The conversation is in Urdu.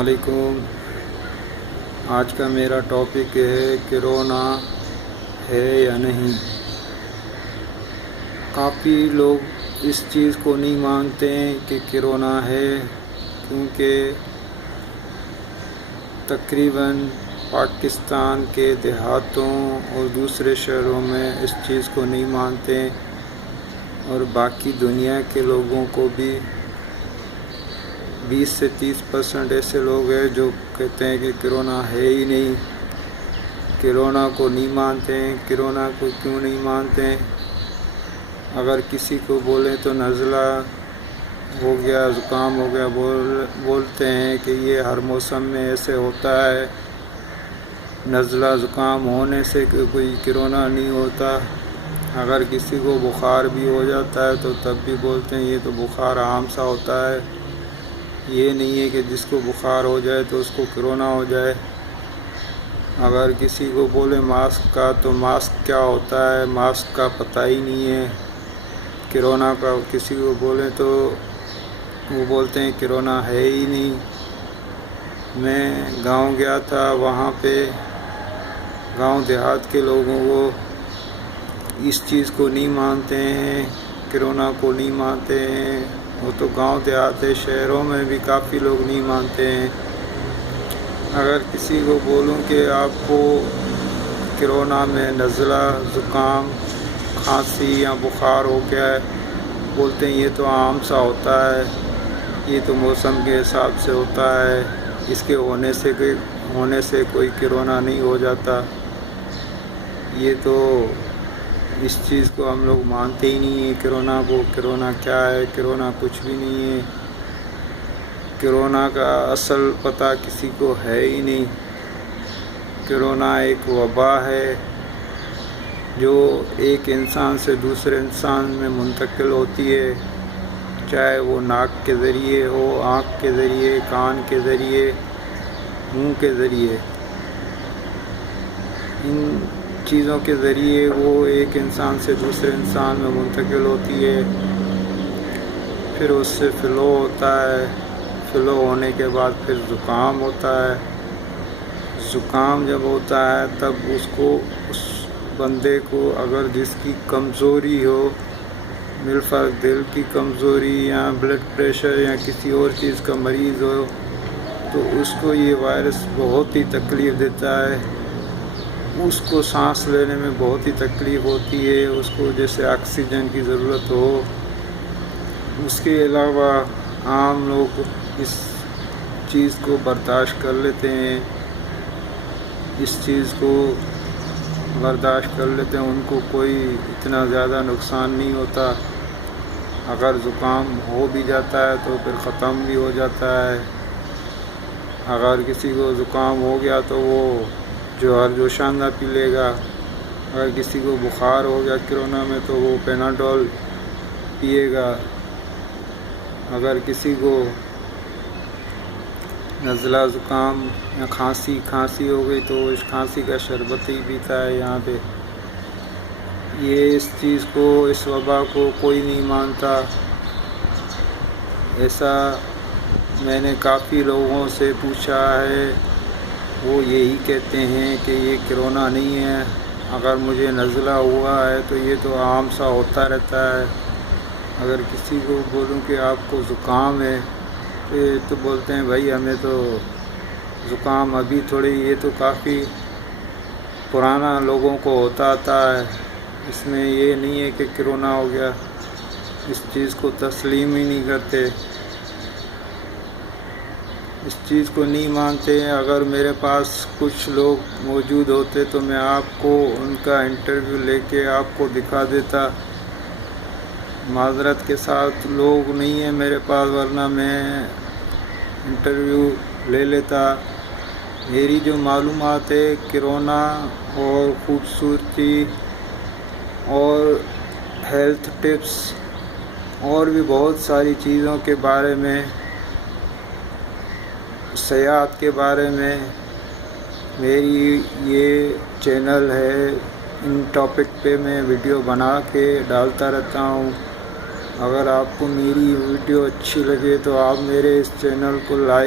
علیکم۔ آج کا میرا ٹاپک ہے کرونا ہے یا نہیں۔ کافی لوگ اس چیز کو نہیں مانتے ہیں کہ کرونا ہے، کیونکہ تقریباً پاکستان کے دیہاتوں اور دوسرے شہروں میں اس چیز کو نہیں مانتے ہیں، اور باقی دنیا کے لوگوں کو بھی 20 سے 30% ایسے لوگ ہیں جو کہتے ہیں کہ کرونا ہے ہی نہیں، کرونا کو نہیں مانتے ہیں۔ کرونا کو کیوں نہیں مانتے ہیں؟ اگر کسی کو بولیں تو نزلہ ہو گیا، زکام ہو گیا، بولتے ہیں کہ یہ ہر موسم میں ایسے ہوتا ہے، نزلہ زکام ہونے سے کوئی کرونا نہیں ہوتا۔ اگر کسی کو بخار بھی ہو جاتا ہے تو تب بھی بولتے ہیں یہ تو بخار عام سا ہوتا ہے، یہ نہیں ہے کہ جس کو بخار ہو جائے تو اس کو کرونا ہو جائے۔ اگر کسی کو بولے ماسک کا تو ماسک کیا ہوتا ہے، ماسک کا پتہ ہی نہیں ہے۔ کرونا کا کسی کو بولیں تو وہ بولتے ہیں کرونا ہے ہی نہیں۔ میں گاؤں گیا تھا، وہاں پہ گاؤں دیہات کے لوگوں کو اس چیز کو نہیں مانتے ہیں، کرونا کو نہیں مانتے ہیں۔ وہ تو گاؤں دیہات ہے، شہروں میں بھی کافی لوگ نہیں مانتے ہیں۔ اگر کسی کو بولوں کہ آپ کو کرونا میں نزلہ زکام کھانسی یا بخار ہو گیا ہے، بولتے ہیں یہ تو عام سا ہوتا ہے، یہ تو موسم کے حساب سے ہوتا ہے، اس کے ہونے سے کوئی کرونا نہیں ہو جاتا۔ یہ تو اس چیز کو ہم لوگ مانتے ہی نہیں ہیں کرونا کو۔ کرونا کیا ہے؟ کرونا کچھ بھی نہیں ہے۔ کرونا کا اصل پتہ کسی کو ہے ہی نہیں۔ کرونا ایک وبا ہے جو ایک انسان سے دوسرے انسان میں منتقل ہوتی ہے، چاہے وہ ناک کے ذریعے ہو، آنکھ کے ذریعے، کان کے ذریعے، منہ کے ذریعے۔ ان چیزوں کے ذریعے وہ ایک انسان سے دوسرے انسان میں منتقل ہوتی ہے، پھر اس سے فلو ہوتا ہے، فلو ہونے کے بعد پھر زکام ہوتا ہے۔ زکام جب ہوتا ہے تب اس بندے کو اگر جس کی کمزوری ہو، بالفرض دل کی کمزوری یا بلڈ پریشر یا کسی اور چیز کا مریض ہو، تو اس کو یہ وائرس بہت ہی تکلیف دیتا ہے، اس کو سانس لینے میں بہت ہی تکلیف ہوتی ہے، اس کو جیسے آکسیجن کی ضرورت ہو۔ اس کے علاوہ عام لوگ اس چیز کو برداشت کر لیتے ہیں، اس چیز کو برداشت کر لیتے ہیں، ان کو کوئی اتنا زیادہ نقصان نہیں ہوتا۔ اگر زکام ہو بھی جاتا ہے تو پھر ختم بھی ہو جاتا ہے۔ اگر کسی کو زکام ہو گیا تو وہ جوشاندہ پی لے گا۔ اگر کسی کو بخار ہو گیا کرونا میں تو وہ پیناڈول پیے گا۔ اگر کسی کو نزلہ زکام یا کھانسی ہو گئی تو اس کھانسی کا شربت ہی پیتا ہے یہاں پہ۔ یہ اس چیز کو، اس وبا کو کوئی نہیں مانتا۔ ایسا میں نے کافی لوگوں سے پوچھا ہے، وہ یہی کہتے ہیں کہ یہ کرونا نہیں ہے، اگر مجھے نزلہ ہوا ہے تو یہ تو عام سا ہوتا رہتا ہے۔ اگر کسی کو بولوں کہ آپ کو زکام ہے تو بولتے ہیں بھائی ہمیں تو زکام ابھی تھوڑی، یہ تو کافی پرانا لوگوں کو ہوتا آتا ہے، اس میں یہ نہیں ہے کہ کرونا ہو گیا۔ اس چیز کو تسلیم ہی نہیں کرتے، اس چیز کو نہیں مانتے ہیں۔ اگر میرے پاس کچھ لوگ موجود ہوتے تو میں آپ کو ان کا انٹرویو لے کے آپ کو دکھا دیتا۔ معذرت کے ساتھ لوگ نہیں ہیں میرے پاس، ورنہ میں انٹرویو لے لیتا۔ میری جو معلومات ہے کرونا اور خوبصورتی اور ہیلتھ ٹپس اور بھی بہت ساری چیزوں کے بارے میں، سیاحت کے بارے میں میری یہ چینل ہے، ان ٹاپک پہ میں ویڈیو بنا کے ڈالتا رہتا ہوں۔ اگر آپ کو میری ویڈیو اچھی لگے تو آپ میرے اس چینل کو لائک